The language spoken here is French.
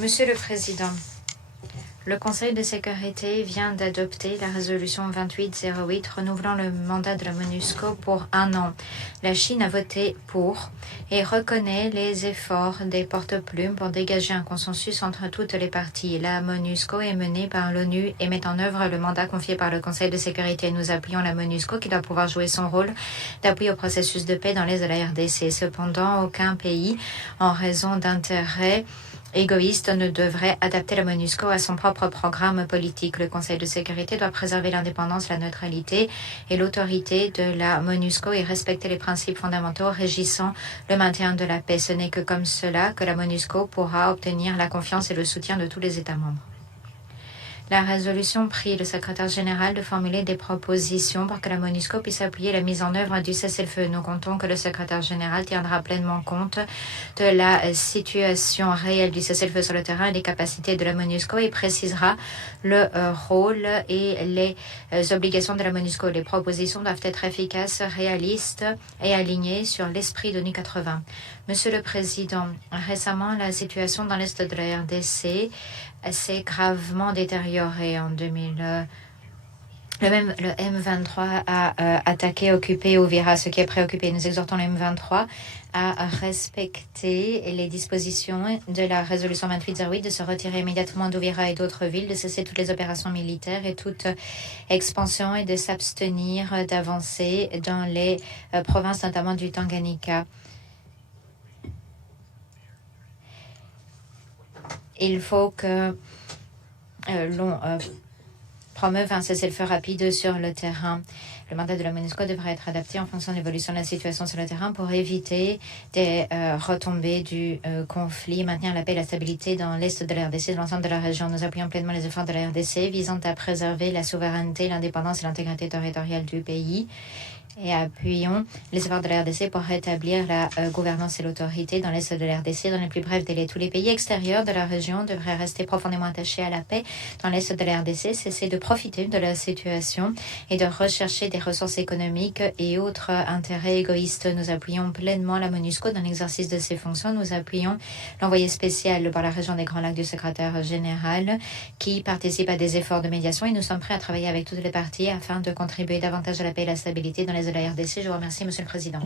Monsieur le Président, le Conseil de sécurité vient d'adopter la résolution 2808 renouvelant le mandat de la MONUSCO pour 1 an. La Chine a voté pour et reconnaît les efforts des porte-plumes pour dégager un consensus entre toutes les parties. La MONUSCO est menée par l'ONU et met en œuvre le mandat confié par le Conseil de sécurité. Nous appuyons la MONUSCO qui doit pouvoir jouer son rôle d'appui au processus de paix dans l'est de la RDC. Cependant, aucun pays, en raison d'intérêts égoïste, ne devrait adapter la MONUSCO à son propre programme politique. Le Conseil de sécurité doit préserver l'indépendance, la neutralité et l'autorité de la MONUSCO et respecter les principes fondamentaux régissant le maintien de la paix. Ce n'est que comme cela que la MONUSCO pourra obtenir la confiance et le soutien de tous les États membres. La résolution prie le secrétaire général de formuler des propositions pour que la MONUSCO puisse appuyer la mise en œuvre du cessez-le-feu. Nous comptons que le secrétaire général tiendra pleinement compte de la situation réelle du cessez-le-feu sur le terrain et des capacités de la MONUSCO et précisera le rôle et les obligations de la MONUSCO. Les propositions doivent être efficaces, réalistes et alignées sur l'esprit de l'ONU 80. Monsieur le Président, récemment, la situation dans l'est de la RDC s'est gravement détériorée en 2000. Le M23 a attaqué, occupé Uvira, ce qui est préoccupé. Nous exhortons le M23 à respecter les dispositions de la résolution 2808, de se retirer immédiatement d'Uvira et d'autres villes, de cesser toutes les opérations militaires et toute expansion et de s'abstenir d'avancer dans les provinces, notamment du Tanganyika. Il faut que l'on promeuve un cessez-le-feu rapide sur le terrain. Le mandat de la MONUSCO devrait être adapté en fonction de l'évolution de la situation sur le terrain pour éviter des retombées du conflit, maintenir la paix et la stabilité dans l'est de la RDC et de l'ensemble de la région. Nous appuyons pleinement les efforts de la RDC visant à préserver la souveraineté, l'indépendance et l'intégrité territoriale du pays et appuyons les efforts de la RDC pour rétablir la gouvernance et l'autorité dans l'est de la RDC dans les plus brefs délais. Tous les pays extérieurs de la région devraient rester profondément attachés à la paix dans l'est de la RDC, cesser de profiter de la situation et de rechercher des ressources économiques et autres intérêts égoïstes. Nous appuyons pleinement la MONUSCO dans l'exercice de ses fonctions. Nous appuyons l'envoyé spécial pour la région des Grands Lacs du secrétaire général qui participe à des efforts de médiation et nous sommes prêts à travailler avec toutes les parties afin de contribuer davantage à la paix et la stabilité dans l'est de la RDC. Je vous remercie, Monsieur le Président.